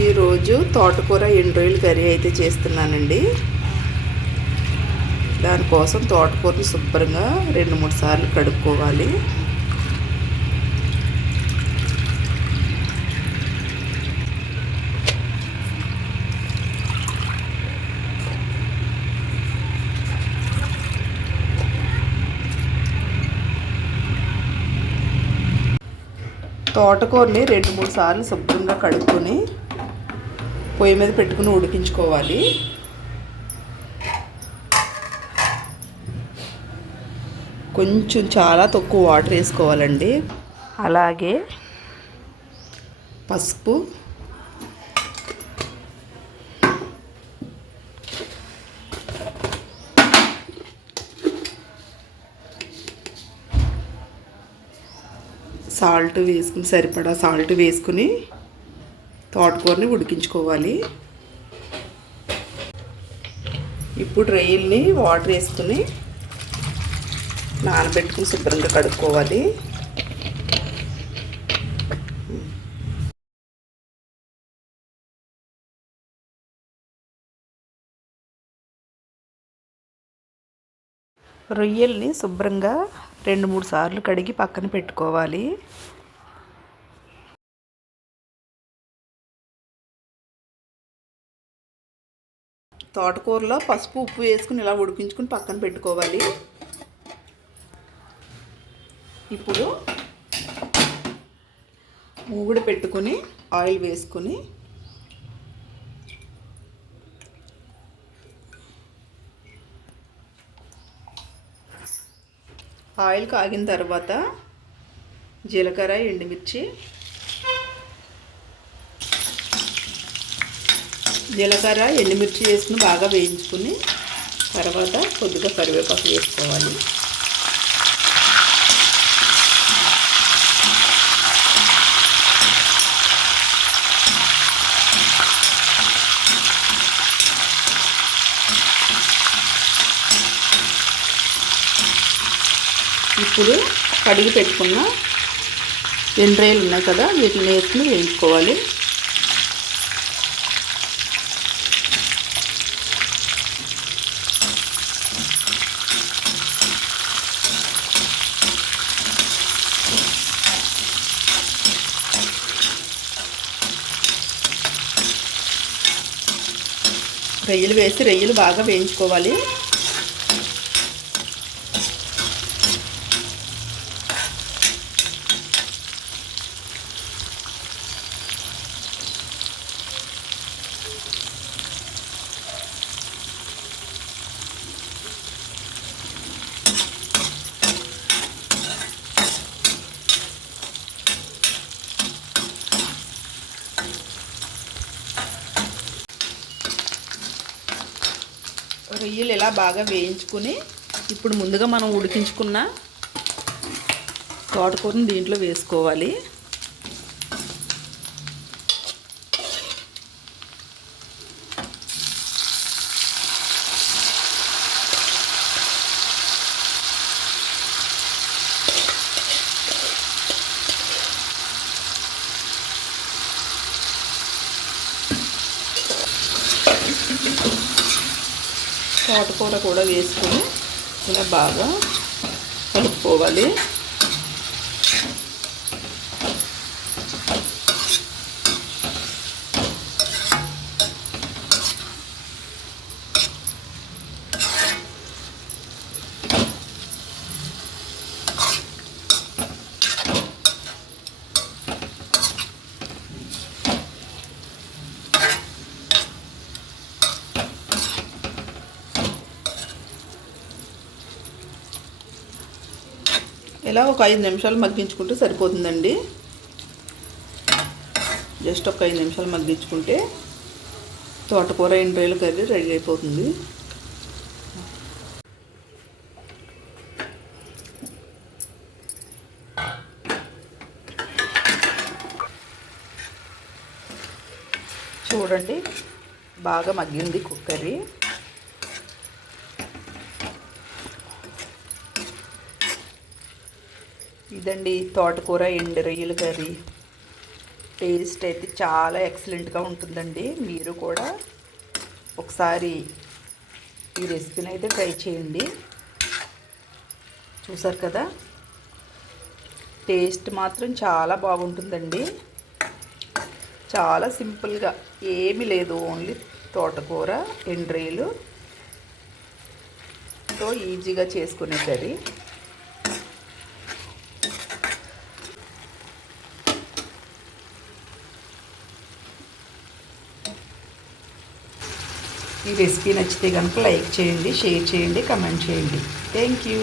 ఈరోజు తోటకూర ఎండ్రోయిల్ కర్రీ అయితే చేస్తున్నానండి. దానికోసం తోటకూరని శుభ్రంగా రెండు మూడు సార్లు కడుక్కోవాలి. తోటకూరని రెండు మూడు సార్లు శుభ్రంగా కడుక్కొని పొయ్యి మీద పెట్టుకుని ఉడికించుకోవాలి. కొంచెం చాలా తక్కువ వాటర్ వేసుకోవాలండి. అలాగే. పసుపు. సాల్ట్ వేసుకుని సరిపడా సాల్ట్ వేసుకుని తోటకూరని ఉడికించుకోవాలి. ఇప్పుడు రొయ్యల్ని వాటర్ వేసుకుని నానబెట్టుకుని శుభ్రంగా కడుక్కోవాలి. రొయ్యల్ని శుభ్రంగా రెండు మూడు సార్లు కడిగి పక్కన పెట్టుకోవాలి. తోటకూరలో పసుపు ఉప్పు వేసుకుని ఇలా ఉడికించుకుని పక్కన పెట్టుకోవాలి. ఇప్పుడు మూగుడు పెట్టుకుని ఆయిల్ వేసుకుని ఆయిల్ కాగిన తర్వాత జీలకర్ర ఎండుమిర్చి జీలకర్ర ఎండుమిర్చి వేసుకుని బాగా వేయించుకుని తర్వాత కొద్దిగా కరివేపాకు వేసుకోవాలి. ఇప్పుడు కడిగి పెట్టుకున్న ఎండ్రాయిలు ఉన్నాయి కదా వీటిని వేసుకుని వేయించుకోవాలి. రొయ్యలు వేసి రొయ్యలు బాగా వేయించుకోవాలి. రొయ్యలు ఇలా బాగా వేయించుకుని ఇప్పుడు ముందుగా మనం ఉడికించుకున్న తోటకూరని దీంట్లో వేసుకోవాలి. తోటకూర కూడా వేసుకొని ఇలా బాగా కలుపుకోవాలి. ఇలా ఒక ఐదు నిమిషాలు మగ్గించుకుంటే సరిపోతుందండి. జస్ట్ ఒక ఐదు నిమిషాలు మగ్గించుకుంటే తోటకూర ఎండ్రాయిల కర్రీ రెడీ అయిపోతుంది. చూడండి బాగా మగ్గింది కుక్కరీ ఇదండి తోటకూర ఎండు రొయ్యలు కర్రీ. టేస్ట్ అయితే చాలా ఎక్సలెంట్గా ఉంటుందండి. మీరు కూడా ఒకసారి ఈ రెసిపీని అయితే ట్రై చేయండి. చూసారు కదా? టేస్ట్ మాత్రం చాలా బాగుంటుందండి. చాలా సింపుల్గా ఏమీ లేదు. ఓన్లీ తోటకూర ఎండ్రీలు తో ఈజీగా చేసుకునే కర్రీ. ఈ రెసిపీ నచ్చితే కనుక లైక్ చేయండి షేర్ చేయండి కమెంట్ చేయండి. Thank you.